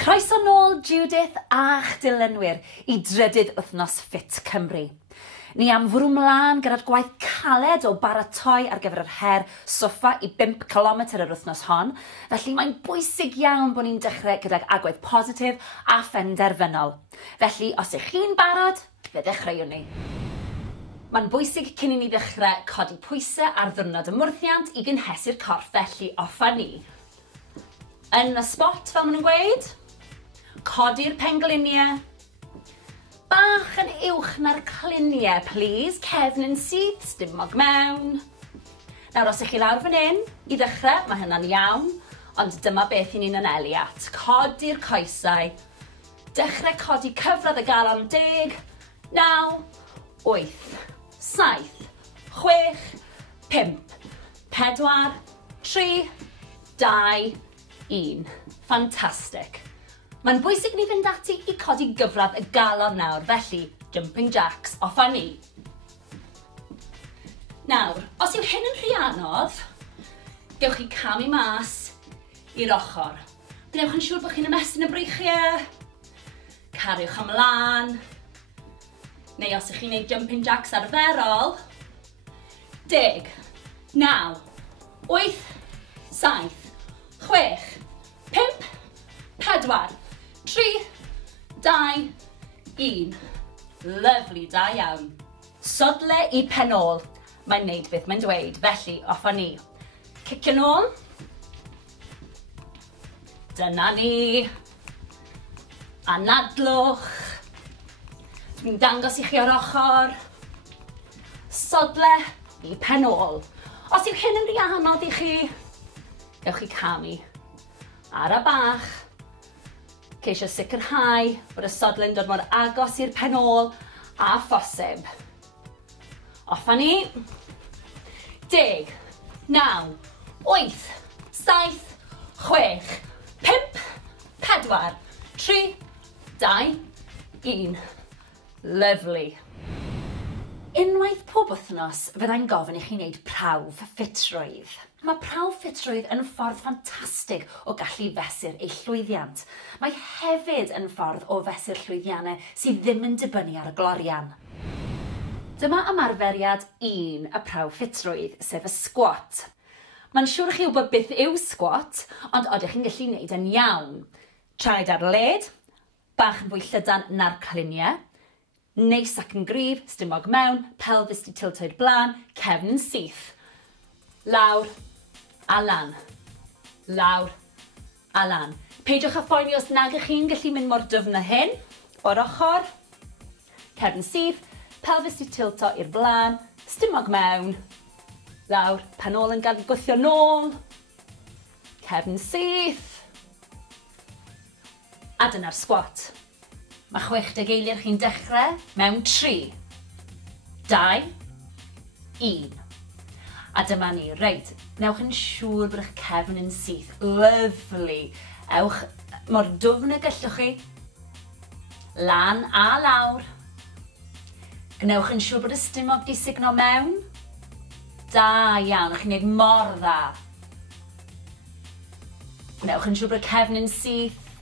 Croeso nôl Judith a'ch dilynwyr I drydydd wythnos FFIT Cymru. Ni am fwrw mlaen gyda'r gwaith caled o baratoi ar gyfer yr her soffa I 5 km yr wythnos hon, felly mae'n bwysig iawn bod ni'n dechrau gydag agwedd positif a phenderfynol. Felly, os ych chi'n barod, fe ddechreuwn ni. Mae'n bwysig cyn I ni ddechrau codi pwysau ar ddwrnod ymwrthiant I gynhesu'r corff, felly offa ni. Yn y spot, fel maen nhw'n gweud, codi'r pengliniau. Bach yn uwch na'r cliniau, please. Cefn yn syth, stumog mewn. Nawr, os ych chi lawr fan hyn, I ddechrau, mae hynna'n iawn, ond dyma beth I ni'n anelu at. Codi'r coesau. Dechrau codi cyfradd y galon 10, 9, 8, 7, 6, 5, 4, 3, 2, 1. Ffantastig. Mae'n bwysig ni fynd ati I codi gyfradd y galon nawr, felly jumping jacks offa ni. Nawr, os yw hyn yn rhy anodd, gewch chi camu mas i'r ochr. Gwnewch yn siŵr bod chi'n ymestyn y breichiau, cariwch ymlaen, neu os ych chi'n gwneud jumping jacks arferol, 10, 9, 8, 7, 6, 5, 4, 3, 2, 1. Lyfli, da iawn. Sodle I penol. Mae'n neud beth mae'n dweud, felly offa ni. Cicio nôl. Dyna ni. Anadlwch. Dwi'n dangos I chi o'r ochr. Sodle I penol. Os yw hyn yn rhy anodd I chi, gewch chi camu. Ar y bach. Ceisio sicrhau bod y sodle'n dod mor agos i'r penol a phosib. Offa ni. 10, 9, 8, 7, 6, 5, 4, 3, 2, 1. Lyfli. Unwaith pob wythnos, fyddai'n gofyn I chi wneud prawf ffitrwydd. Mae prawf ffitrwydd yn ffordd ffantastig o gallu fesur ei llwyddiant. Mae hefyd yn ffordd o fesur llwyddiannau sydd ddim yn dibynnu ar y glorian. Dyma ymarferiad 1 y prawf ffitrwydd, sef y squat. Mae'n siŵr chi wybod beth yw squat, ond oeddech chi'n gallu gwneud yn iawn. Traed ar led, bach yn fwy llydan na'r cliniau, neis ac yn gryf, stumog mewn, pelfis di tilto i'r blaen, cefn yn syth. Lawr a lan. Lawr a lan. Peidiwch â phoeni os nag ych chi'n gallu mynd mor dyfn â hyn. O'r ochr, cefn syth, pelfis di tilto i'r blaen, stumog mewn. Lawr, penol yn gadw gwythio nôl. Cefn syth. A dyna'r squat. Mae 60 eiliad chi'n dechrau mewn 3, 2, 1. A dyma ni, reit, newch yn siŵr bod eich cefn yn syth. Lyfli. Ewch mor dwfn y gallwch chi. Lan a lawr. Gnewch yn siŵr bod y stumog di signo mewn. Da iawn, chi'n gwneud mor dda. Gnewch yn siŵr bod y cefn yn syth.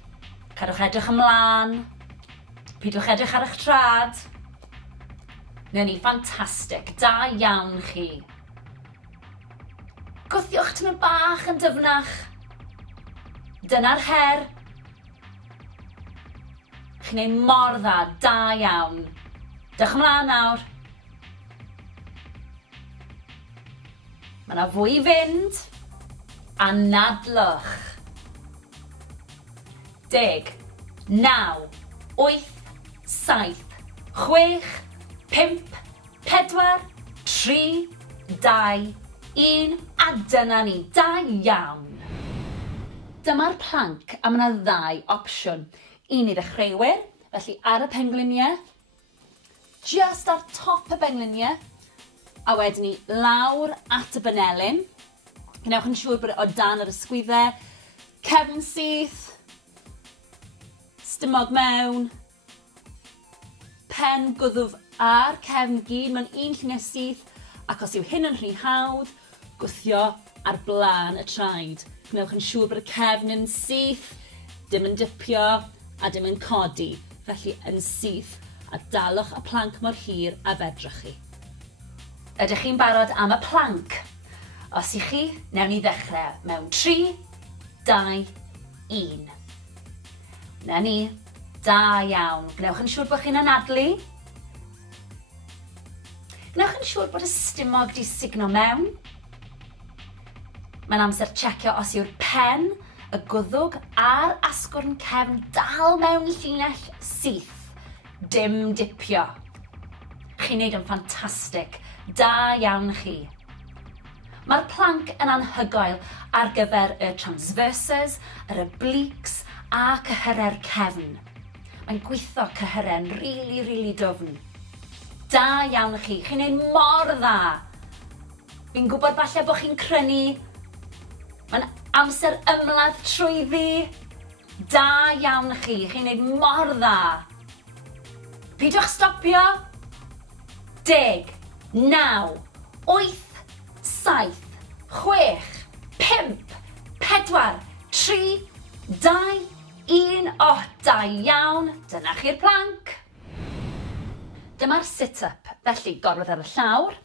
Cadwch edrych ymlaen. Pidwch edrych ar eich trad. Neu ni, ffantastig. Da iawn chi. Gwthiwch tymor bach yn dyfnach. Dyna'r her. Chi'n gwneud mor dda, da iawn. Dewch ymlaen nawr. Mae yna fwy I fynd. Anadlwch. 10, 9, 8, 7, 6, 5, 4, 3, 2, 1, a dyna ni, da iawn. Dyma'r planc a mae yna 2 opsiwn. Un I ddechreuwyr, felly ar y pengliniau, just ar top y pengliniau, a wedyn ni lawr at y banelyn. Gnewch yn siŵr bod o dan yr ysgwyddau, cefn syth, stumog mewn, pen gwddwf a'r cefn gyd mewn un llunia syth, ac os yw hyn yn rhy hawdd, gwthio ar blaen y traed. Gnewch yn siŵr bod y cefn yn syth, dim yn dipio a dim yn codi, felly yn syth a dalwch y planc mor hir a fedrwch chi. Ydych chi'n barod am y planc? Os i chi, newn ni ddechrau mewn 3, 2, 1. Na ni, da iawn. Gnewch yn siŵr bod chi'n anadlu. Gnewch yn siŵr bod y stumog di signo mewn. Mae'n amser checio os yw'r pen, y gwddwg a'r asgwrn cefn dal mewn llinell syth. Dim dipio. Chi'n neud yn ffantastig. Da iawn chi. Mae'r planc yn anhygoel ar gyfer y transversors, yr obliques a cyhyrau'r cefn. Mae'n gweithio cyhyrau'n rili dwfn. Da iawn chi. Chi'n neud mor dda. Fi'n gwybod falle bod chi'n crynu. Mae'n amser ymladd trwyddi. Da iawn chi. Chi'n neud mor dda. Pidwch stopio. 10, 9, 8, 7, 6, 5, 4, 3, 2, 1. O, da iawn. Dyna chi'r planc. Dyma'r sit-up, felly gorwedd ar y llawr,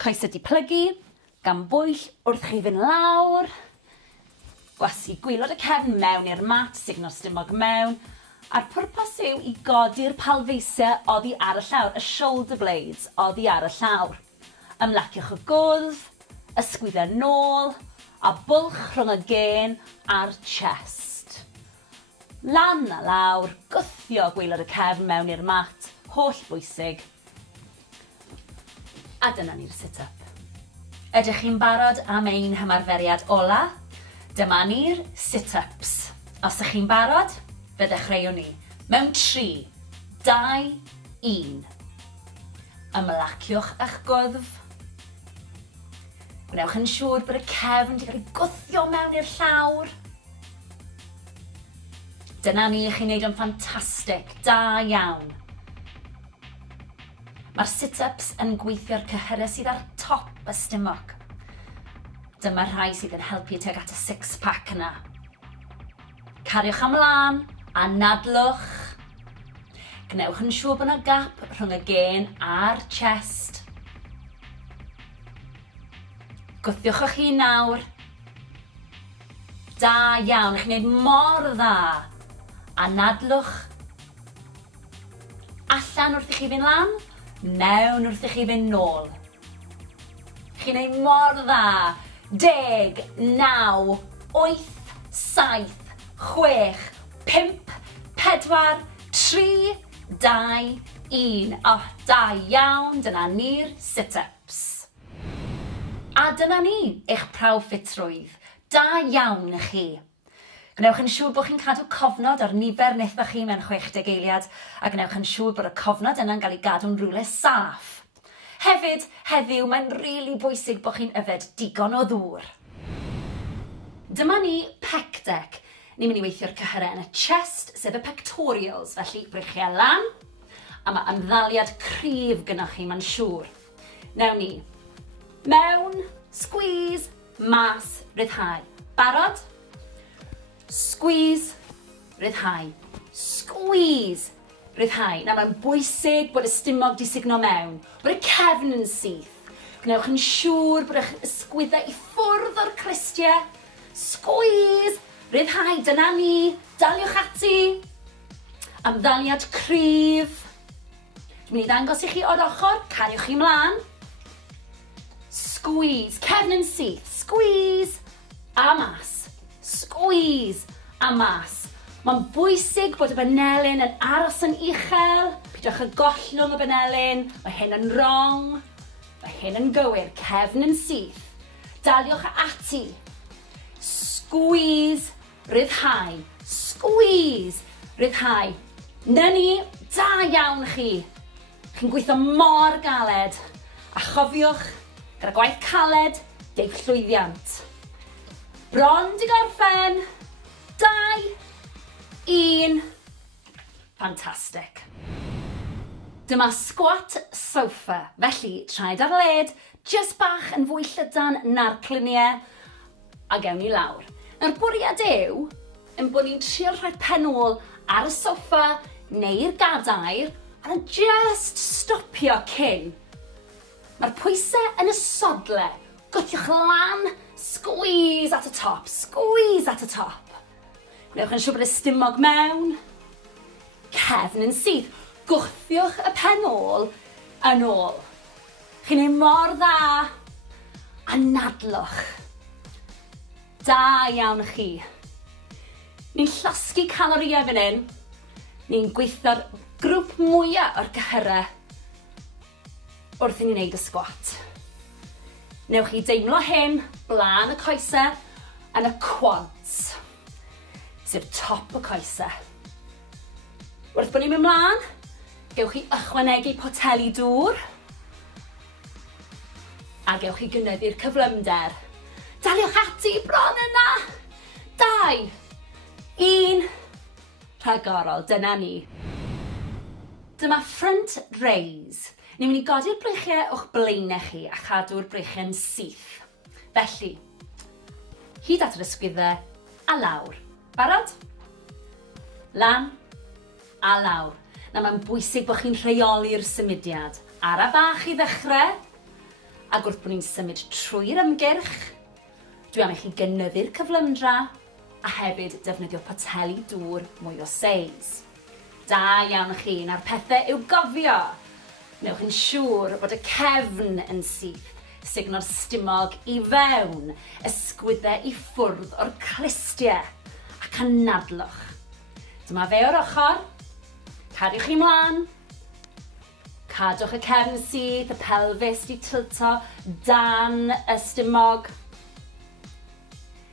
coesau di plygu, gan bwyll wrth chi fynd lawr, gwasu gwylod y cefn mewn i'r mat, signo stumog mewn, a'r pwrpas yw i godi'r palfeisiau oddi ar y llawr, y shoulder blades oddi ar y llawr. Ymlaciwch y gwdd, ysgwyddau nôl, a bwlch rhwng y gen a'r chest. Lan a lawr, gwthio gwylod y cefn mewn i'r mat, holl bwysig. A dyna ni'r sit-up. Ydych chi'n barod am ein hymarferiad ola? Dyma ni'r sit-ups. Os ydych chi'n barod, fe ddechreuwn ni. Mewn 3, 2, 1. Ymlaciwch eich gwddf. Gwnewch yn siŵr bod y cefn wedi cael ei gwthio mewn i'r llawr. Dyna ni, chi'n neud yn ffantastig. Da iawn. Mae'r sit-ups yn gweithio'r cyhyrau sydd ar top y stumog. Dyma rhai sydd yn helpu tuag at y six-pack yna. Cariwch ymlaen, anadlwch. Gnewch yn siŵr bod yna gap rhwng y gen a'r chest. Gwthiwch eich hun nawr. Da iawn, chi'n gwneud mor dda. Anadlwch. Allan wrth i chi fynd lan. Mewn wrth i chi fynd nôl. Chi'n neud mor dda. 10, 9, 8, 7, 6, 5, 4, 3, 2, 1. O, da iawn, dyna ni'r sit-ups. A dyna ni, eich prawf ffitrwydd. Da iawn i chi. Gnewch yn siŵr bod chi'n cadw cofnod o'r nifer wnaethoch chi mewn 60 eiliad a gnewch yn siŵr bod y cofnod yna'n cael ei gadw'n rhywle saff. Hefyd, heddiw mae'n rili bwysig bod chi'n yfed digon o ddŵr. Dyma ni pec deck. Ni'n mynd i weithio'r cyhyrau yn y chest, sef y pectorials, felly brychiau lan, a mae ymddaliad cryf gynnwch chi, mae'n siŵr. Newn ni. Mewn, squeeze, mas, ryddhau. Barod? Squeeze, ryddhau. Squeeze, ryddhau. Na, mae'n bwysig bod y stumog di signo mewn, bod y cefn yn syth. Gnewch yn siŵr bod eich ysgwyddau i ffwrdd o'r cristiau. Squeeze, ryddhau. Dyna ni. Daliwch ati. Ymddaliad cryf. Dwi'n mynd i ddangos i chi o'r ochr. Cariwch chi mlaen. Squeeze, cefn yn syth. Squeeze, a mas. Squeeze a mas. Mae'n bwysig bod y benelyn yn aros yn uchel. Pidwch y gollwng y benelyn. Mae hyn yn wrong. Mae hyn yn gywir. Cefn yn syth. Daliwch ati. Squeeze, ryddhau. Squeeze, ryddhau. Na ni, da iawn chi. Chi'n gweithio mor galed. A chofiwch, gyda gwaith caled, deib llwyddiant. Bron di gorffen. 2, 1. Fantastic. Dyma squat sofa. Felly, traed ar led, just bach yn fwy llydan na'r cluniau, a gewn ni lawr. Nawr bwriad yw, yn bod ni'n trio rhoi penol ar y soffa neu'r gadair a just stopio cyn. Mae'r pwysau yn y sodle. Gwthiwch lan, squeeze at y top, squeeze at y top. Gwnewch yn siŵr bod y stumog mewn. Cefn yn syth. Gwthiwch y penol yn ôl. Chi'n ei mor dda. A nadlwch. Da iawn chi. Ni'n llosgu calorïau fan hyn. Ni'n gweithio'r grŵp mwyaf o'r gyhyrau wrth i ni wneud y sgwat. Newch chi deimlo hyn blaen y coesau yn y quads, sef top y coesau. Wrth bod ni'n mynd mlaen, gewch chi ychwanegu poteli dŵr a gewch chi gynyddu'r cyflymder. Daliwch ati bron yna. 2, 1, rhagorol, dyna ni. Dyma front raise. Ni'n mynd i godi'r breichiau o'ch blaenau chi a chadw'r breichiau'n syth. Felly, hyd at yr ysgwyddau a lawr. Barod? Lan a lawr. Na mae'n bwysig bod chi'n rheoli'r symudiad. Ara bach i ddechrau, a wrth bod ni'n symud trwy'r ymgyrch, dwi am i chi gynyddu'r cyflymdra a hefyd defnyddio poteli dŵr mwy o seis. Da iawn chi, na'r pethau i'w gofio. Newch yn siŵr bod y cefn yn syth, sugno'r stumog i fewn, ysgwyddau i ffwrdd o'r clistiau ac anadlwch. Dyma fe o'r ochr, cadiwch chi mlaen, cadwch y cefn syth, y pelfis di tilto dan y stumog.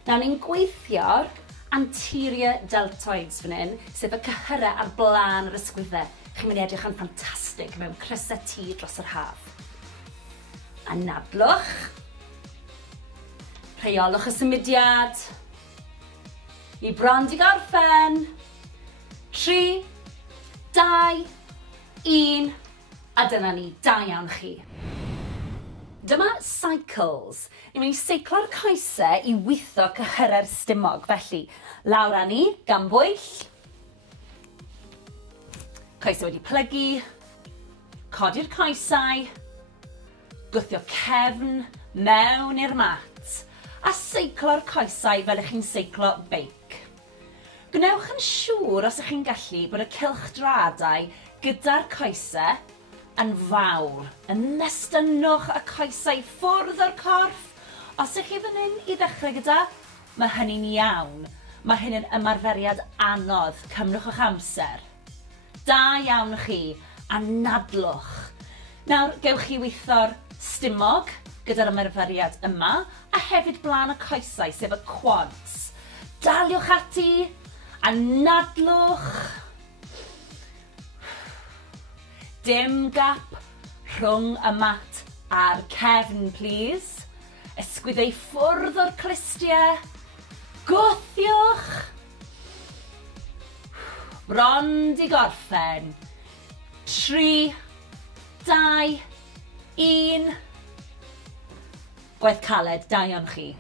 Nawr ni'n gweithio'r anterior deltoids fan hyn, sef y cyhyrau ar blaen yr ysgwyddau. Chi'n mynd i edrych yn ffantastig mewn crysau tŷ dros yr haf. Anadlwch. Rheolwch y symudiad. I bron di gorffen. 3, 2, 1. A dyna ni, da iawn chi. Dyma cycles. Ni'n mynd i seiclo'r coesau i weithio cyhyrau'r stumog. Felly, lawr â ni, gan bwyll. Coesau wedi plygu, codi'r coesau, gwthio cefn mewn i'r mat, a seiclo'r coesau fel ych chi'n seiclo beic. Gwnewch yn siŵr os ych chi'n gallu bod y cylchdradau gyda'r coesau yn fawr. Ymestynwch y coesau ffwrdd o'r corff. Os ych chi fan hyn i ddechrau gyda, mae hynny'n iawn. Mae hyn yn ymarferiad anodd, cymrwch eich amser. Da iawn chi, anadlwch. Nawr, gewch chi weithio'r stumog gyda'r ymarferiad yma, a hefyd blaen y coesau, sef y quads. Daliwch ati, anadlwch. Dim gap rhwng y mat a'r cefn, please. Ysgwyddau ffwrdd o'r clistiau. Gwthiwch. Bron di gorffen. 3, 2, 1. Gwaith caled, da iawn chi.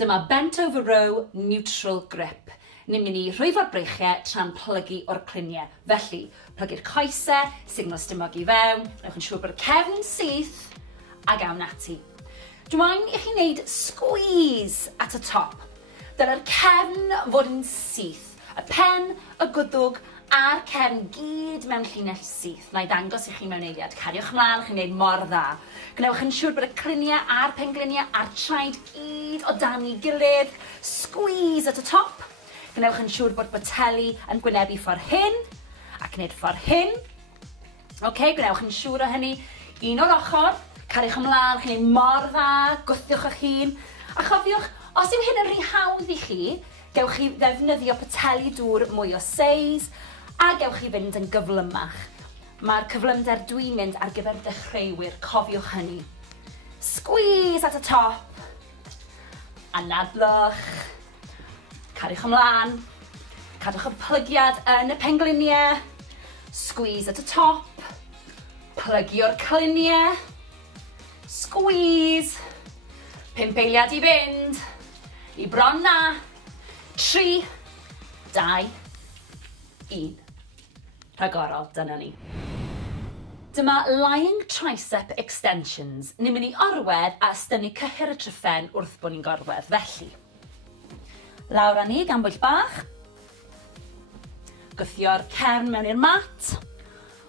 Dyma bent over row neutral grip. Ni'n mynd i rhwyfo'r breichiau tra'n plygu o'r cluniau. Felly, plygu'r coesau, signo stumog i fewn, newch yn siŵr bod y cefn syth, a gawn ati. Dwi'n i chi wneud squeeze at y top. Dyna'r cefn fod yn syth. Y pen, y gwddwg a'r cefn gyd mewn llinell syth. Na i ddangos i chi mewn eiliad. Cariwch mlaen, chi'n gwneud mor dda. Gnewch yn siŵr bod y cluniau a'r pengliniau a'r traed gyd o dan ei gilydd. Squeeze at y top. Gnewch yn siŵr bod boteli yn gwynebu ffordd hyn ac wneud ffordd hyn. Gnewch yn siŵr o hynny. Un o'r ochr. Cariwch ymlaen, chi'n gwneud mor dda. Gwthiwch eich hun. A chofiwch, os yw hyn yn rhy hawdd i chi, gewch chi ddefnyddio poteli dŵr mwy o seis a gewch chi fynd yn gyflymach. Mae'r cyflymder dwi'n mynd ar gyfer dechreuwyr, cofiwch hynny. Squeeze at y top. Anadlwch. Cariwch ymlaen. Cadwch y plygiad yn y pengliniau. Squeeze at y top. Plygio'r cluniau. Squeeze. 5 eiliad i fynd. I bron na. 3, 2, 1. Rhagorol, dyna ni. Dyma lying tricep extensions. Ni'n mynd i orwedd a ystynnu cyhyr y tryffen wrth bod ni'n gorwedd. Felly, lawr â ni gan bwyll bach. Gwthio'r cefn mewn i'r mat.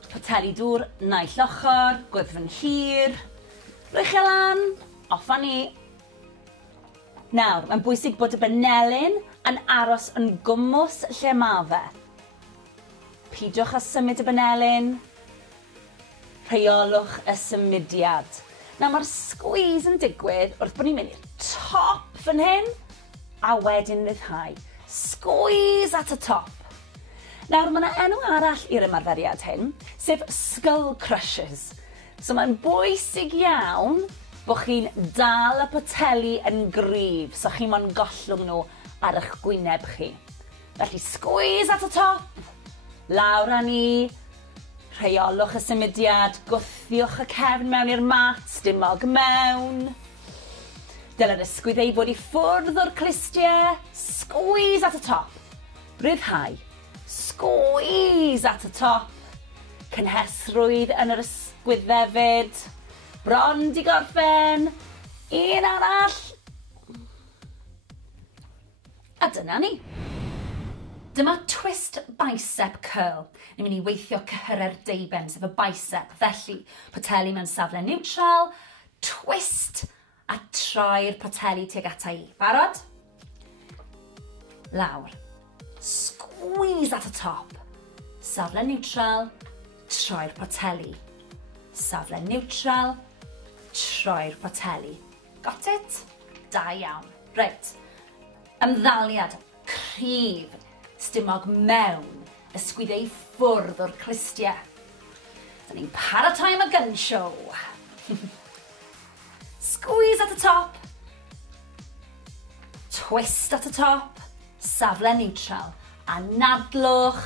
Poteli dŵr naill ochr, gwyddfyn hir. Rwychio lan, off â ni. Nawr, mae'n bwysig bod y benelyn yn aros yn gwmws lle ma fe. Pidiwch â symud y benelyn. Rheolwch y symudiad. Nawr mae'r squeeze yn digwydd wrth bod ni'n mynd i'r top fan hyn a wedyn ryddhau. Squeeze at y top. Nawr mae yna enw arall i'r ymarferiad hyn, sef skull crushers. So mae'n bwysig iawn bod chi'n dal y poteli yn gryf, so chi mo'n gollwng nhw ar eich gwyneb chi. Felly squeeze at y top, lawr â ni, rheolwch y symudiad, gwthiwch y cefn mewn i'r mat, stumog mewn. Dyle'r ysgwydd ei fod i ffwrdd o'r clistiau, squeeze at y top, ryddhau, squeeze at y top, cynhesrwydd yn yr ysgwydd hefyd, bron di gorffen, un arall, a dyna ni. Dyma twist bicep curl. Ni'n mynd i weithio cyhyr deiben, sef y bicep. Felly, poteli mewn safle neutral, twist a troi'r poteli tuag ata i. Barod? Lawr. Squeeze at y top. Safle neutral, troi'r poteli. Safle neutral, troi'r poteli. Got it? Da iawn. Reit. Ymddaliad cryf. Stumog mewn, ysgwydd ei ffwrdd o'r clistiau. Da ni'n paratoi am y gun show. Squeeze at y top. Twist at y top. Safle neutral. A nadlwch.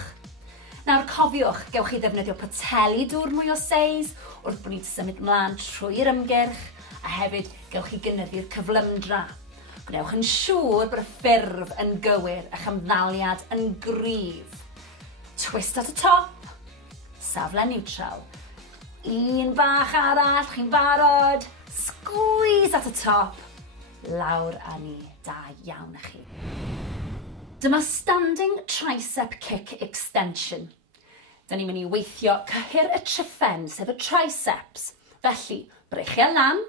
Nawr cofiwch, gewch chi ddefnyddio poteli dŵr mwy o seis wrth bod ni'n symud mlaen trwy'r ymgyrch a hefyd gewch chi gynyddu'r cyflymdra. Gwnewch yn siŵr bod y ffurf yn gywir a'ch ymddaliad yn gryf. Twist at y top, safle neutral. Un bach arall, chi'n barod. Squeeze at y top, lawr â ni, da iawn â chi. Dyma standing tricep kick extension. Da ni'n mynd i weithio cyhyr y tryffen, sef y triceps. Felly, breichio lan,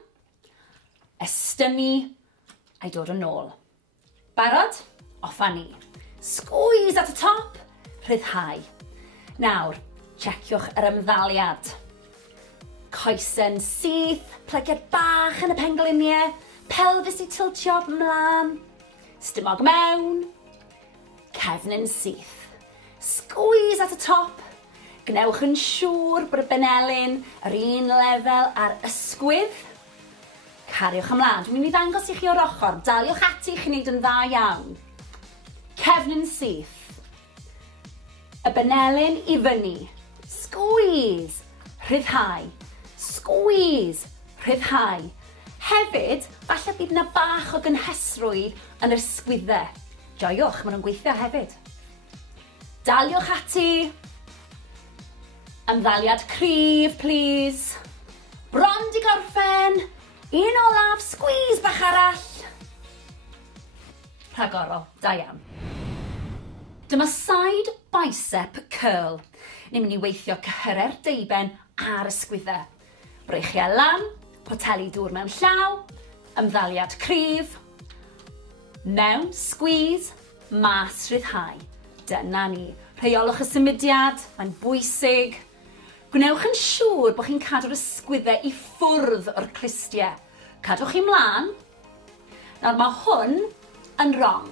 estynnu, a'i dod yn ôl. Barod? Off â ni. Squeeze at y top, ryddhau. Nawr, checiwch yr ymddaliad. Coesen syth, plygiad bach yn y pengliniau, pelfis i tiltio mlaen, stumog mewn, cefn yn syth. Squeeze at y top, gnewch yn siŵr bod y benelyn yr un lefel ar ysgwydd. Cariwch ymlaen. Dwi'n mynd i ddangos i chi o'r ochr. Daliwch ati i chi wneud yn dda iawn. Cefn yn syth. Y benelyn i fyny. Squeeze. Ryddhau. Squeeze. Ryddhau. Hefyd, falle bydd yna bach o gynhesrwydd yn yr ysgwyddau. Joiwch, maen nhw'n gweithio hefyd. Daliwch ati. Ymddaliad cryf, please. Bron di gorffen. Un olaf, squeeze bach arall. Rhagorol, da iawn. Dyma side bicep curl. Ni'n mynd i weithio cyhyr deiben ar ysgwyddau. Breichio lan, poteli dŵr mewn llaw, ymddaliad cryf, mewn, squeeze, mas ryddhau. Dyna ni. Rheolwch y symudiad, mae'n bwysig. Gwnewch yn siŵr bod chi'n cadw'r ysgwyddau i ffwrdd o'r clistiau. Cadwch chi mlaen. Nawr mae hwn yn wrong,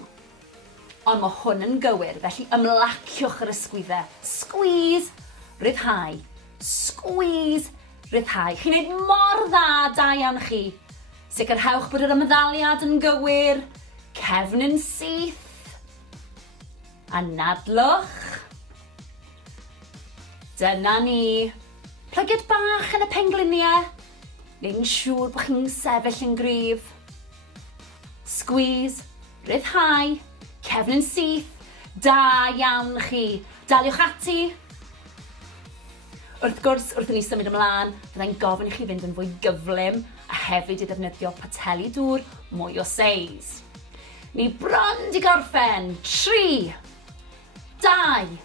ond mae hwn yn gywir, felly ymlaciwch yr ysgwyddau. Squeeze, ryddhau. Squeeze, ryddhau. Chi'n neud mor dda, da iawn chi. Sicrhewch bod yr ymddaliad yn gywir. Cefn yn syth. A nadlwch. Dyna ni. Plygiad bach yn y pengliniau. Neu'n siŵr bod chi'n sefyll yn gryf. Squeeze, ryddhau, Cefn yn syth. Da iawn chi. Daliwch ati. Wrth gwrs, wrth i ni symud ymlaen, byddai'n gofyn i chi fynd yn fwy gyflym a hefyd i ddefnyddio pateli dŵr mwy o seis. Ni bron di gorffen. 3, 2,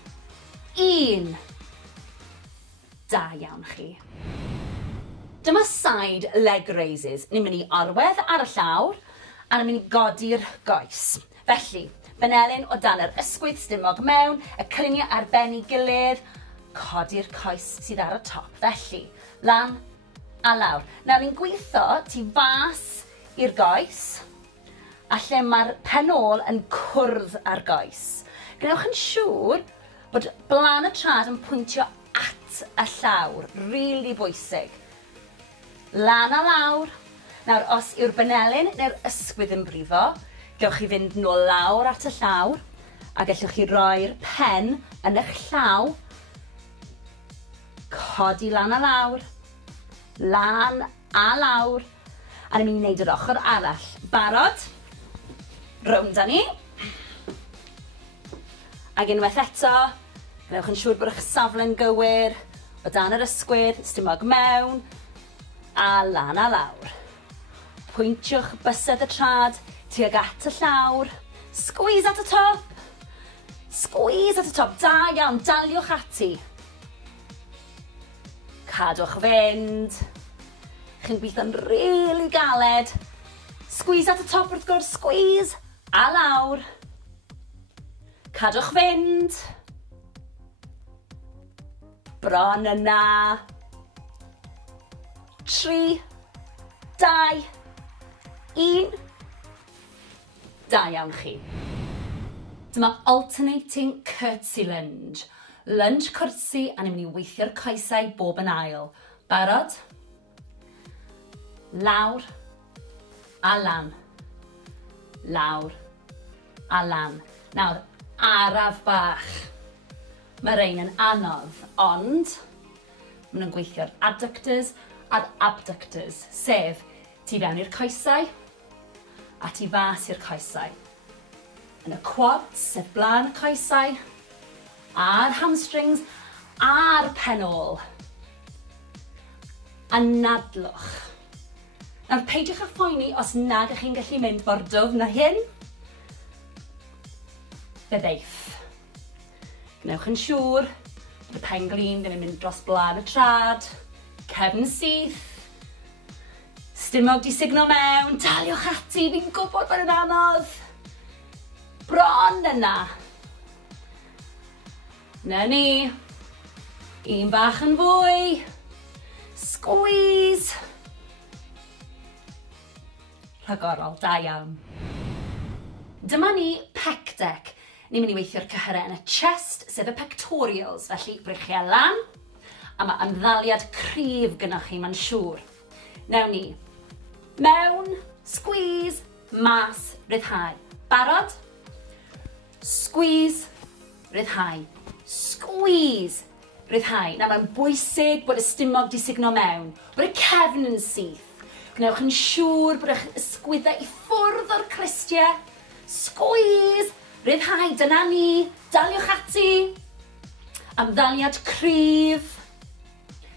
1. Da iawn chi. Dyma side leg raises. Ni'n mynd i orwedd ar y llawr a ni'n mynd i godi'r goes. Felly, benelyn o dan yr ysgwydd stumog mewn, y cliniau ar ben ei gilydd, codi'r coes sydd ar y top. Felly, lan a lawr. Nawr, ni'n gweithio tu fas i'r goes, a lle mae'r pen ôl yn cwrdd ar goes. Gnewch yn siŵr bod blan y trad yn pwyntio at y llawr. Rili bwysig. Lan a lawr. Nawr, os yw'r benelyn neu'r ysgwydd yn brifo, gewch chi fynd nôl lawr at y llawr, a gallwch chi roi'r pen yn eich llaw, codi lan a lawr, lan a lawr, a ni'n mynd i wneud yr ochr arall. Barod? Rownd â ni. Ac unwaith eto, gnewch yn siŵr bod eich safle'n gywir, o dan yr ysgwydd, stumog mewn, a lan a lawr. Pwyntiwch bysedd y trad tuag at y llawr. Squeeze at y top. Squeeze at y top. Da iawn, daliwch ati. Cadwch fynd. Chi'n gweithio'n rili galed. Squeeze at y top wrth gwrs, squeeze. A lawr. Cadwch fynd. Bron yna. 3, 2, 1. Da iawn chi. Dyma alternating curtsy lunge. Lunge curtsy a ni'n mynd i weithio'r coesau bob yn ail. Barod? Lawr a lan. Lawr a lan. Nawr, araf bach. Mae rein yn anodd, ond maen nhw'n gweithio'r adductors a'r abductors, sef tu fewn i'r coesau a tu fas i'r coesau. Yn y quads, sef blaen y coesau, a'r hamstrings, a'r pen ôl. A nadlwch. Nawr, peidiwch â phoeni os nag ych chi'n gallu mynd bordwf na hyn. Fe ddeith. Gnewch yn siŵr bod y pen glin ddim yn mynd dros blaen y trad, cefn syth, stumog di signo mewn, daliwch ati, fi'n gwybod bod yn anodd. Bron yna. Na ni. Un bach yn fwy. Squeeze. Rhagorol, da iawn. Dyma ni pec deck. Ni'n mynd i weithio'r cyhyrau yn y chest, sef y pectorials, felly brychiau lan, a mae ymddaliad cryf gynnwch chi, mae'n siŵr. Newn ni. Mewn, squeeze, mas, ryddhau. Barod? Squeeze, ryddhau. Squeeze, ryddhau. Nawr mae'n bwysig bod y stumog di signo mewn, bod y cefn yn syth. Gnewch yn siŵr bod eich ysgwyddau i ffwrdd o'r clistiau. Squeeze, ryddhau, dyna ni. Daliwch ati. Ymddaliad cryf.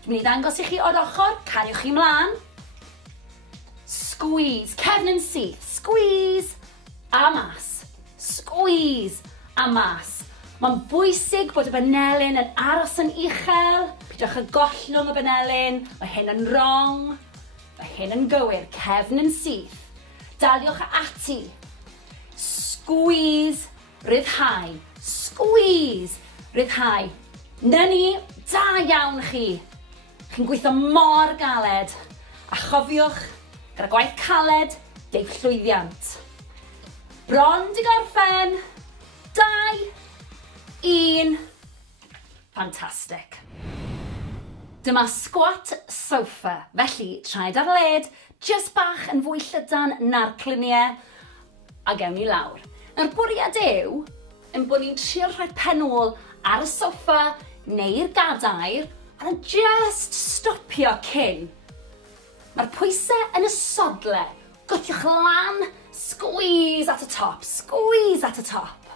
Dwi'n mynd i ddangos i chi o'r ochr, cariwch chi mlaen. Squeeze, cefn yn syth, squeeze, a mas. Squeeze, a mas. Mae'n bwysig bod y benelyn yn aros yn uchel. Pidwch y gollwng y benelyn, mae hyn yn wrong. Mae hyn yn gywir, cefn yn syth. Daliwch ati. Squeeze, ryddhau. Squeeze, ryddhau. Na ni, da iawn chi. Chi'n gweithio mor galed. A chofiwch, gyda gwaith caled, geith llwyddiant. Bron di gorffen. 2, 1. Fantastic. Dyma squat sofa, felly traed ar led, just bach yn fwy llydan na'r cliniau, a gewn ni lawr. Nawr bwriad yw, yn bod ni'n trio rhoi pen ôl ar y soffa neu'r gadair, a just stopio cyn. Mae'r pwysau yn y sodle. Gwthiwch lan, squeeze at y top, squeeze at y top.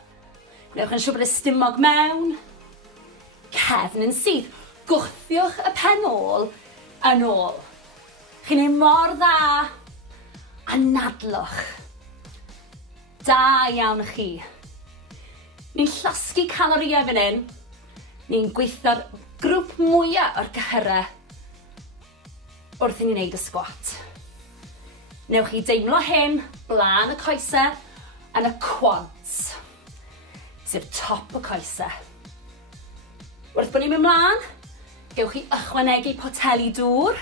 Gwnewch yn siŵr bod y stumog mewn. Cefn yn syth. Gwthiwch y pen ôl yn ôl. Chi'n ei mor dda. A nadlwch. Da iawn chi. Ni'n llosgu calorïau fan hyn. Ni'n gweithio'r grŵp mwyaf o'r gyhyrau wrth i ni wneud y sgwat. Newch chi deimlo hyn blaen y coesau yn y quads, sef top y coesau. Wrth bod ni'n mynd mlaen, gewch chi ychwanegu poteli dŵr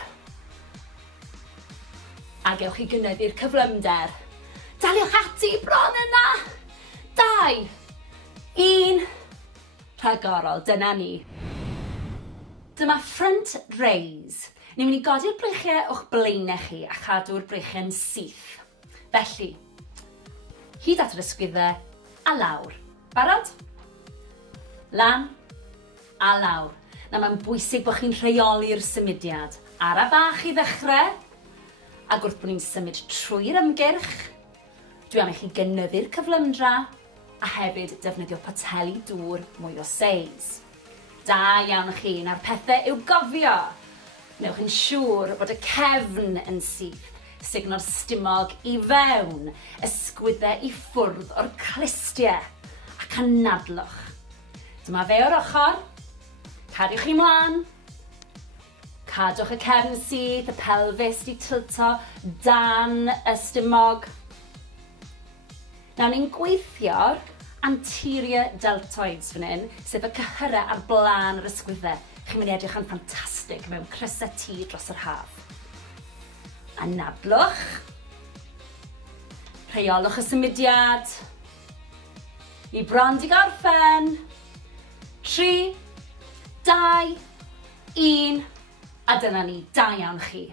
a gewch chi gynyddu'r cyflymder. Daliwch ati bron yna. 2, 1, rhagorol, dyna ni. Dyma front raise. Ni'n mynd i godi'r breichiau o'ch blaenau chi a chadw'r breichiau'n syth. Felly, hyd at yr ysgwyddau a lawr. Barod? Lan a lawr. Na mae'n bwysig bod chi'n rheoli'r symudiad. Ara bach i ddechrau, ac wrth bod ni'n symud trwy'r ymgyrch, dwi am i chi gynyddu'r cyflymdra a hefyd defnyddio poteli dŵr mwy o seis. Da iawn chi, na'r pethau i'w gofio. Newch yn siŵr bod y cefn yn syth, sugno'r stumog i fewn, ysgwyddau i ffwrdd o'r clistiau, ac anadlwch. Dyma fe o'r ochr, cariwch chi mlaen, cadwch y cefn syth, y pelfis di tilto dan y stumog. Nawr ni'n gweithio'r anterior deltoids fan hyn, sef y cyhyrau ar blaen yr ysgwyddau. Chi'n mynd i edrych yn ffantastig mewn crysau tŷ dros yr haf. Anadlwch. Rheolwch y symudiad. I bron di gorffen. 3, 2, 1. A dyna ni, da iawn chi.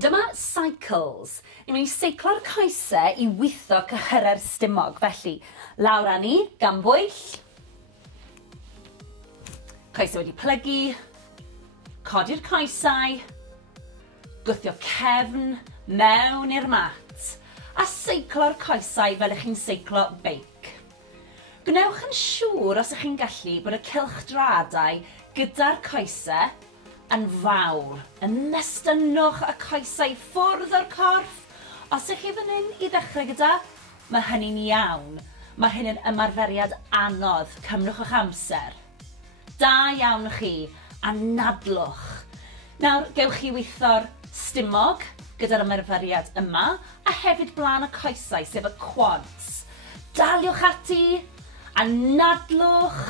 Dyma cycles. Ni'n mynd i seiclo'r coesau i weithio cyhyrau'r stumog. Felly, lawr â ni, gan bwyll. Coesau wedi plygu, codi'r coesau, gwthio cefn mewn i'r mat, a seiclo'r coesau fel ych chi'n seiclo beic. Gwnewch yn siŵr os ych chi'n gallu bod y cylchdradau gyda'r coesau yn fawr. Ymestynwch y coesau ffwrdd o'r corff. Os ych chi fan hyn i ddechrau gyda, mae hynny'n iawn. Mae hyn yn ymarferiad anodd, cymrwch eich amser. Da iawn chi, anadlwch. Nawr, gewch chi weithio'r stumog gyda'r ymarferiad yma, a hefyd blaen y coesau, sef y quads. Daliwch ati, anadlwch.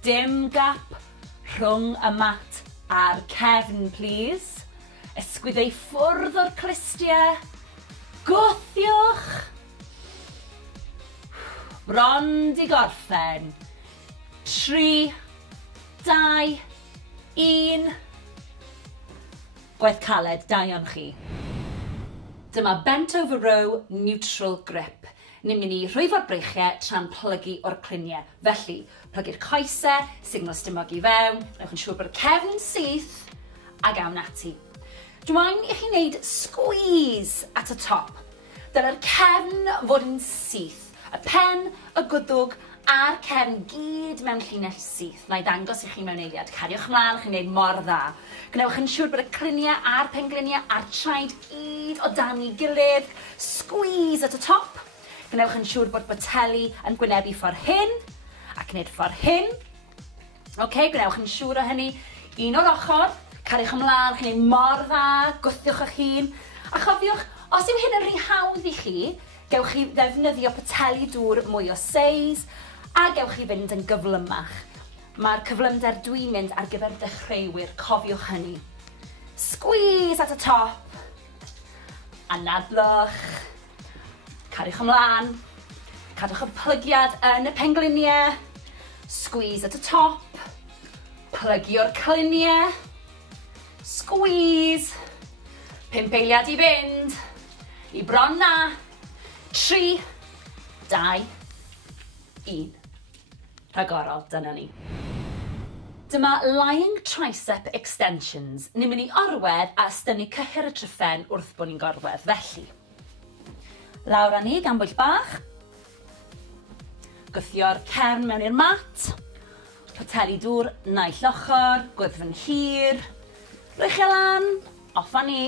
Dim gap rhwng y mat a'r cefn, please. Ysgwyddau ffwrdd o'r clistiau. Gwthiwch. Bron di gorffen. 3, 2, 1. Gwaith caled, da iawn chi. Dyma bent over row neutral grip. Ni'n mynd i rhwyfo'r breichiau tra'n plygu o'r cluniau. Felly, plygu'r coesau, signal stumog i fewn, newch yn siŵr bod y cefn yn syth, a gawn ati. Dwi'n i chi wneud squeeze at y top. Dyna'r cefn fod yn syth. Y pen, y gwddwg a'r cefn gyd mewn llinell syth. Na i ddangos i chi mewn eiliad. Cariwch mlaen, chi'n gwneud mor dda. Gwnewch yn siŵr bod y cluniau a'r pengliniau a'r traed gyd o dan ei gilydd. Squeeze at y top. Gwnewch yn siŵr bod boteli yn gwynebu ffordd hyn ac wneud ffordd hyn. Gwnewch yn siŵr o hynny. Un o'r ochr. Cariwch ymlaen, chi'n gwneud mor dda. Gwthiwch eich hun. A chofiwch, os yw hyn yn rhy hawdd i chi, gewch chi ddefnyddio poteli dŵr mwy o seis a gewch chi fynd yn gyflymach. Mae'r cyflymder dwi'n mynd ar gyfer dechreuwyr, cofiwch hynny. Squeeze at y top. Anadlwch. Cariwch ymlaen. Cadwch y plygiad yn y pengliniau. Squeeze at y top. Plygio'r cluniau. Squeeze. 5 eiliad i fynd. I bron na. 3, 2, 1. Rhagorol, dyna ni. Dyma lying tricep extensions. Ni'n mynd i orwedd a ystynnu cyhyr y tryffen wrth bod ni'n gorwedd. Felly, Lawr â ni gan bwyll bach. Gwthio'r cefn mewn i'r mat. Poteli dŵr naill ochr, gwyddfyn hir. Rwych e lan, off â ni.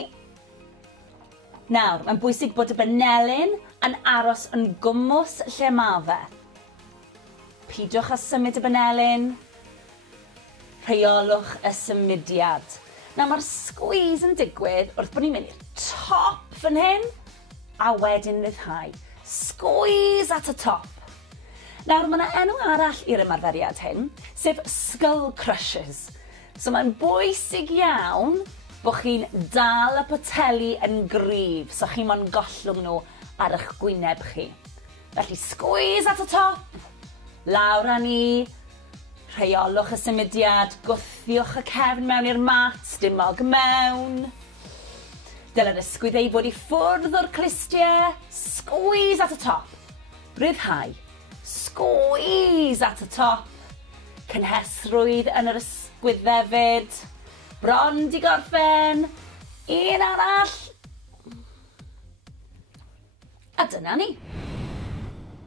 Nawr, mae'n bwysig bod y benelyn yn aros yn gwmws lle ma fe. Pidwch â symud y benelyn. Rheolwch y symudiad. Nawr, mae'r squeeze yn digwydd wrth bod ni'n mynd i'r top fan hyn, a wedyn ryddhau. Squeeze at y top. Nawr, mae yna enw arall i'r ymarferiad hyn, sef skull crushers. So mae'n bwysig iawn bod chi'n dal y poteli yn gryf, so chi mo'n gollwng nhw ar eich gwyneb chi. Felly, squeeze at y top, lawr â ni, rheolwch y symudiad, gwthiwch y cefn mewn i'r mat, stumog mewn. Dyle'r ysgwydd ei fod i ffwrdd o'r clistiau, squeeze at y top, ryddhau, squeeze at y top, cynhesrwydd yn yr ysgwyddefyd, bron di gorffen, un arall. A dyna ni.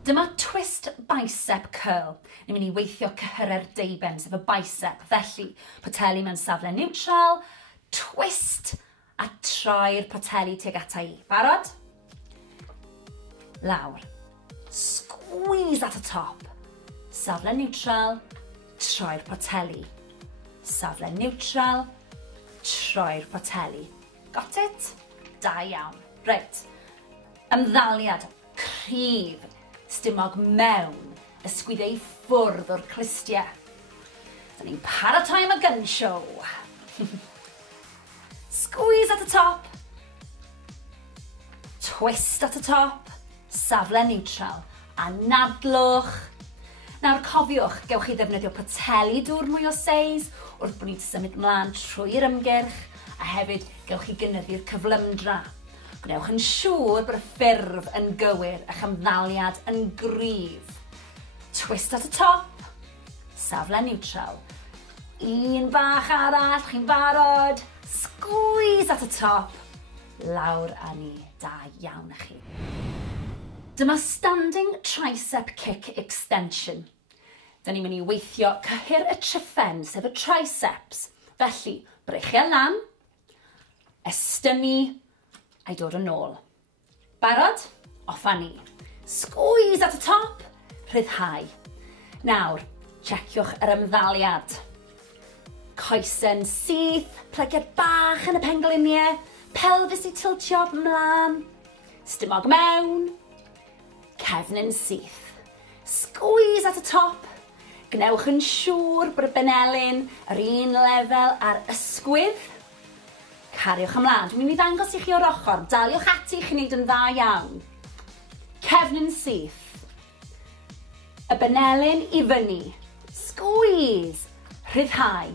Dyma twist bicep curl. Ni'n mynd i weithio cyhyrer deiben, sef y bicep. Felly, poteli mewn safle neutral, twist a troi'r poteli tuag ata i. Barod? Lawr. Squeeze at y top. Safle neutral, troi'r poteli. Safle neutral, troi'r poteli. Got it? Da iawn. Reit. Ymddaliad cryf, stumog mewn, ysgwyddau i ffwrdd o'r clistiau. Da ni'n paratoi am y gun show. Squeeze at y top. Twist at y top. Safle neutral. A nadlwch. Nawr cofiwch, gewch chi ddefnyddio poteli dŵr mwy o seis wrth bod ni'n symud mlaen trwy'r ymgyrch, a hefyd gewch chi gynyddu'r cyflymdra. Gwnewch yn siŵr bod y ffurf yn gywir a'ch ymddaliad yn gryf. Twist at y top, safle neutral. Un bach arall, chi'n barod. Squeeze at y top, lawr â ni. Da iawn â chi. Dyma standing tricep kick extension. Da ni'n mynd i weithio cyhyr y tryffen, sef y triceps. Felly, breichio lan, estynnu, a'i dod yn ôl. Barod? Off â ni. Squeeze at y top, rhyddhau. Nawr, checiwch yr ymddaliad. Coesen syth, plygiad bach yn y pengliniau, pelfis i tiltio mlaen, stumog mewn, cefn yn syth. Squeeze at y top. Gnewch yn siŵr bod y benelyn yr un lefel ar ysgwydd. Cariwch ymlaen. Dwi'n mynd i ddangos i chi o'r ochr. Daliwch ati chi'n neud yn dda iawn. Cefn yn syth. Y benelyn i fyny. Squeeze. Rhyddhau.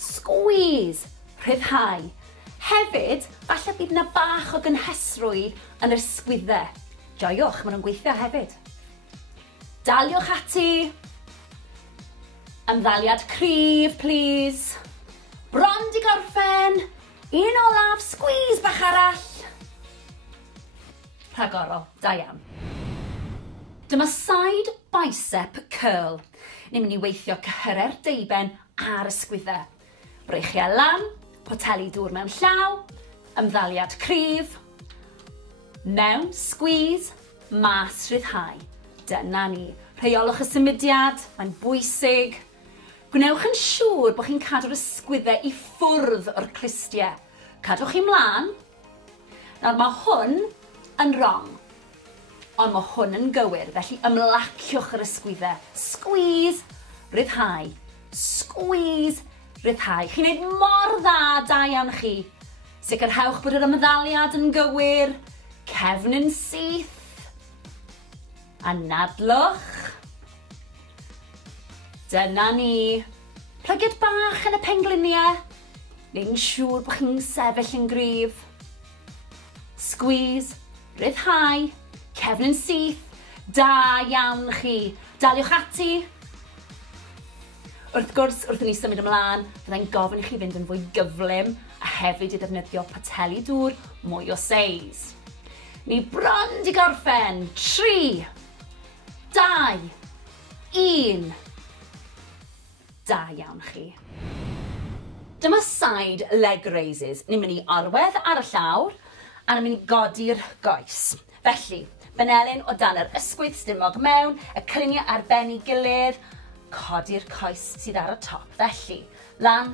Squeeze. Rhyddhau. Hefyd, falle bydd yna bach o gynhesrwydd yn yr ysgwyddau. Joiwch, maen nhw'n gweithio hefyd. Daliwch ati. Ymddaliad cryf, please. Bron di gorffen. Un olaf, squeeze bach arall. Rhagorol, da iawn. Dyma side bicep curl. Ni'n mynd i weithio cyhyrer deiben ar ysgwyddau. Breichio lan, poteli dŵr mewn llaw, ymddaliad cryf, mewn, squeeze, mas rhyddhau. Dyna ni. Rheolwch y symudiad, mae'n bwysig. Gwnewch yn siŵr bod chi'n cadw'r ysgwyddau i ffwrdd o'r clistiau. Cadwch chi mlaen. Nawr mae hwn yn wrong, ond mae hwn yn gywir, felly ymlaciwch yr ysgwyddau. Squeeze, rhyddhau. Squeeze, rhyddhau. Chi'n neud mor dda, da iawn chi. Sicrhewch bod yr ymddaliad yn gywir. Cefn yn syth. A nadlwch. Dyna ni. Plygiad bach yn y pengliniau. Neu'n siŵr bod chi'n sefyll yn gryf. Squeeze, rhyddhau, cefn yn syth. Da iawn chi. Daliwch ati. Wrth gwrs, wrth i ni symud ymlaen, fyddai'n gofyn i chi fynd yn fwy gyflym a hefyd i ddefnyddio poteli dŵr mwy o seis. Ni bron di gorffen. 3, 2, 1. Da iawn chi. Dyma side leg raises. Ni'n mynd i arwedd ar y llawr a ni'n mynd i godi'r goes. Felly, benelyn o dan yr ysgwydd stumog mewn, y cluniau ar ben ei gilydd, codi'r coes sydd ar y top. Felly, lan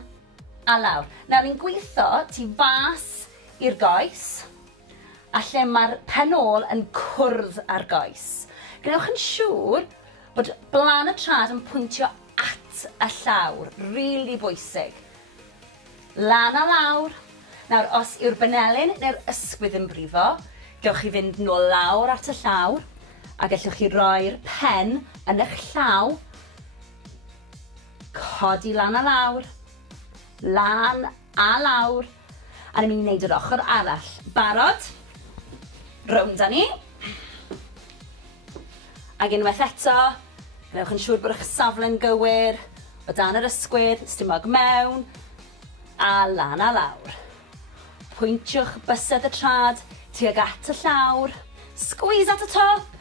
a lawr. Nawr ni'n gweithio tu fas i'r goes, a lle mae'r pen ôl yn cwrdd ar goes. Gnewch yn siŵr bod blan y trad yn pwyntio at y llawr. Rili bwysig. Lan a lawr. Nawr, os yw'r benelyn neu'r ysgwydd yn brifo, gewch chi fynd nôl lawr at y llawr, a gallwch chi roi'r pen yn eich llaw, codi lan a lawr, lan a lawr, a ni'n mynd i wneud yr ochr arall. Barod? Rownd â ni. Ac unwaith eto, gnewch yn siŵr bod eich safle'n gywir, o dan yr ysgwydd, stumog mewn, a lan a lawr. Pwyntiwch bysedd y trad tuag at y llawr. Squeeze at y top.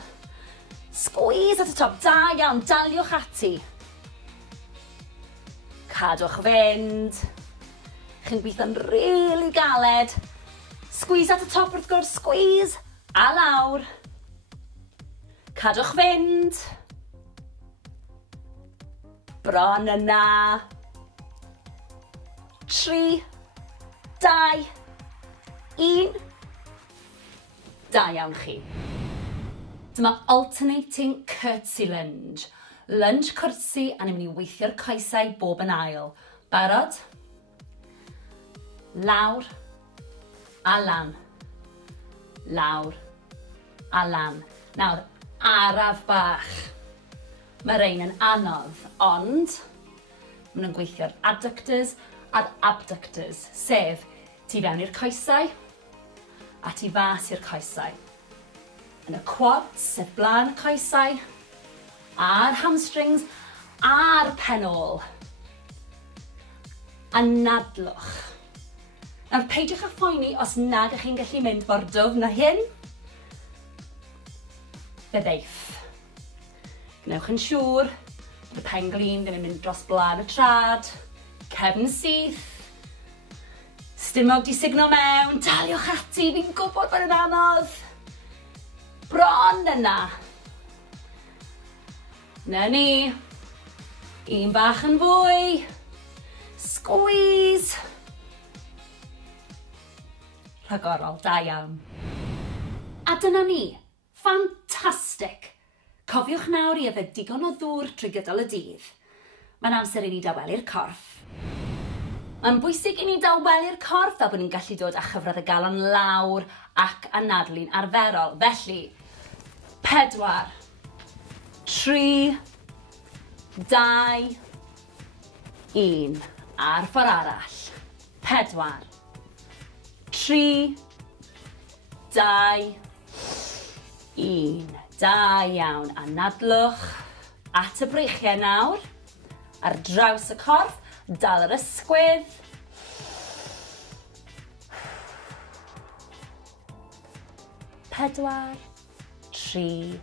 Squeeze at y top. Da iawn, daliwch ati. Cadwch fynd. Chi'n gweithio'n rili galed. Squeeze at y top wrth gwrs, squeeze. A lawr. Cadwch fynd. Bron yna. 3, 2, 1. Da iawn chi. Dyma alternating curtsy lunge. Lunge curtsy a ni'n mynd i weithio'r coesau bob yn ail. Barod? Lawr a lan. Lawr a lan. Nawr, araf bach. Mae rein yn anodd, ond maen nhw'n gweithio'r adductors a'r abductors, sef tu fewn i'r coesau a tu fas i'r coesau. Yn y quads, sef blaen y coesau, a'r hamstrings, a'r pen ôl. Anadlwch. Nawr, peidiwch â phoeni os nag ych chi'n gallu mynd mor dwfn na hyn. Fyddeith. Gnewch yn siŵr bod y pen glin ddim yn mynd dros blaen y trad. Cefn syth. Stumog di signo mewn. Daliwch ati, fi'n gwybod bod yn anodd. Bron yna. Na ni. Un bach yn fwy. Squeeze. Rhagorol, da iawn. A dyna ni. Fantastic. Cofiwch nawr i yfed digon o ddŵr trwy gydol y dydd. Mae'n amser i ni dawelu'r corff. Mae'n bwysig i ni dawelu'r corff fel bod ni'n gallu dod â chyfradd y galon lawr ac anadlu'n arferol. Felly, 4, 3, 2, 1. A'r ffordd arall. 4, 3, 2, 1. Da iawn. Anadlwch at y breichiau nawr. Ar draws y corff. Dal yr ysgwydd. 4, 3,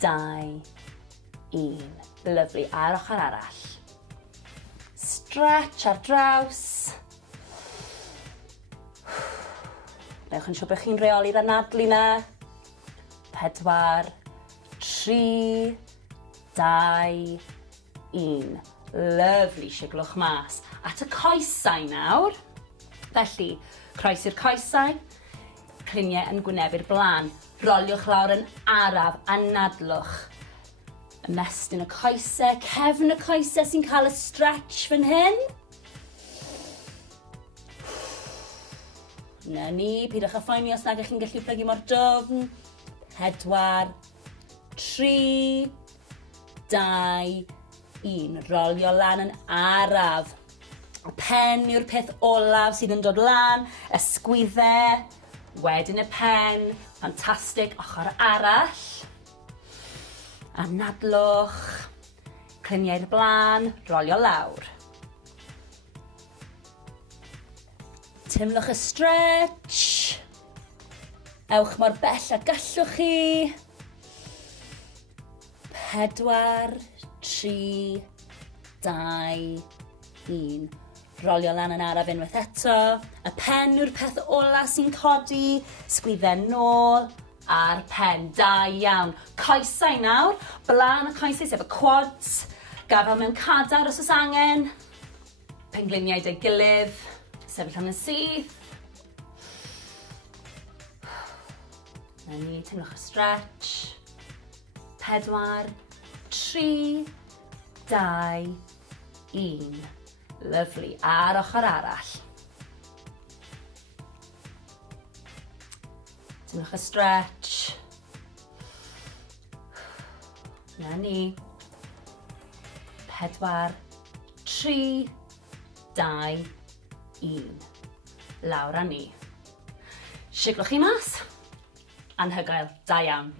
2, 1. Lyfli. A'r ochr arall. Stretch ar draws. Newch yn siŵr bod chi'n reoli'r anadlu na. 4, 3, 2, 1. Lyfli, siglwch mas. At y coesau nawr. Felly, croes i'r coesau. Cluniau yn gwynebu'r blaen. Roliwch lawr yn araf, anadlwch. Ymestyn y coesau, cefn y coesau sy'n cael y stretch fan hyn. Na ni, pidwch â phoeni os nag ych chi'n gallu plygu mor dwfn. 4, 3, 2, 1. Rolio lan yn araf. Y pen yw'r peth olaf sydd yn dod lan. Ysgwyddau. Wedyn y pen. Ffantastig. Ochr arall. Anadlwch. Cluniau'r blaen. Rolio lawr. Timlwch y stretch. Ewch mor bell a gallwch chi. 4, 3, 2, 1. Rolio lan yn araf unwaith eto. Y pen yw'r peth ola sy'n codi. Sgwydden nôl a'r pen. Da iawn. Coesau nawr. Blaen y coesau sef y quads. Gafel mewn cadar os oes angen. Pengliniau dy gilydd. Sefyll am y syth. Na ni, teimlwch y stretch. 4, 3, 2, 1. Lyfli. Ar ochr arall. Teimlwch y stretch. Na ni. 4, 3, 2, 1. Lawr â ni. Siglwch chi mas. Anhygoel. Da iawn.